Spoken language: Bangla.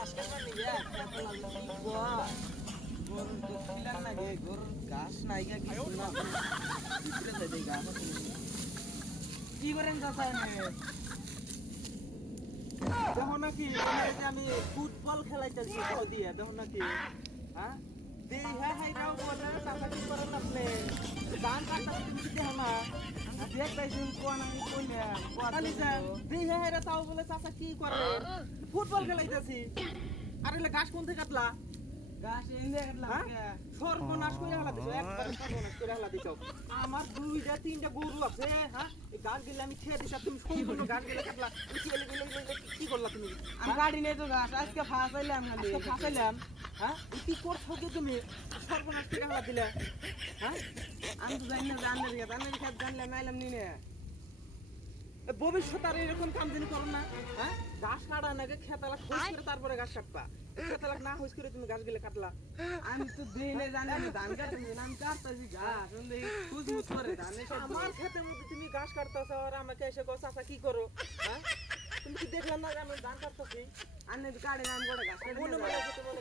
ঘাস কাটবার নিয়ে খেতে লাগলো গরুর দুধ খিলান লাগে গরুর ঘাস নাইগা কিছু না ভিতরে যাই দেই ঘাস আছে নাকি। কি করেন চাচা এনে দেখো নাকি এই যে আমি ফুটবল খেলাইতেছি তো দিয়ে দেখো নাকি হ্যাঁ দেই হ্যাঁ হ্যাঁ রাও বলে চাচা কি করেন আপনি গান কাটতে তুমি কি দেখো না দেখ পাইছুন কোন আমি কইলাম খালি যা দেই হ্যাঁ হ্যাঁ তাও বলে চাচা কি করে ফুটবল খেলাইতেছি আরে লে ঘাস কোন থেকে কাটলা ঘাস এনে কাটলাম সর্বনাশ করে হালা দিছো একবার সর্বনাশ করে হালা দিছো আমার দুইটা তিনটা গরু আছে হ্যাঁ এই গাছ গিলা আমি ছেড়ে দিছি তুমি সম্পূর্ণ গাছ গিলা কাটলা কি করলা তুমি আমি গাড়ি নেই তো ঘাস আজকে ফাঁসাইলাম খালি ফাঁসাইলাম হ্যাঁ কি করছো কি তুমি সর্বনাশ করে হালা দিলে হ্যাঁ আমি তো জানি না জানলে খেত জানলে নাইলাম নি না ভবিষ্যৎ আর এরকম কাম জানি করো না হ্যাঁ ঘাস কাটা নাকি খেতালা খোঁজ করে তারপরে ঘাস কাটবা খেতালা না খোঁজ করে তুমি ঘাস গিলে কাটলা আমি তো দিনে জানি আমি ধান কাটছি আমি কাটতাছি ঘাস খুঁজ মুজ করে ধান আমার খেতের মধ্যে তুমি ঘাস কাটতাছো আর আমাকে এসে কো চাচা কি করো হ্যাঁ তুমি কি দেখলাম না যে আমি ধান কাটতাছি আনে কাটে আমি বড় ঘাস কাটে মনে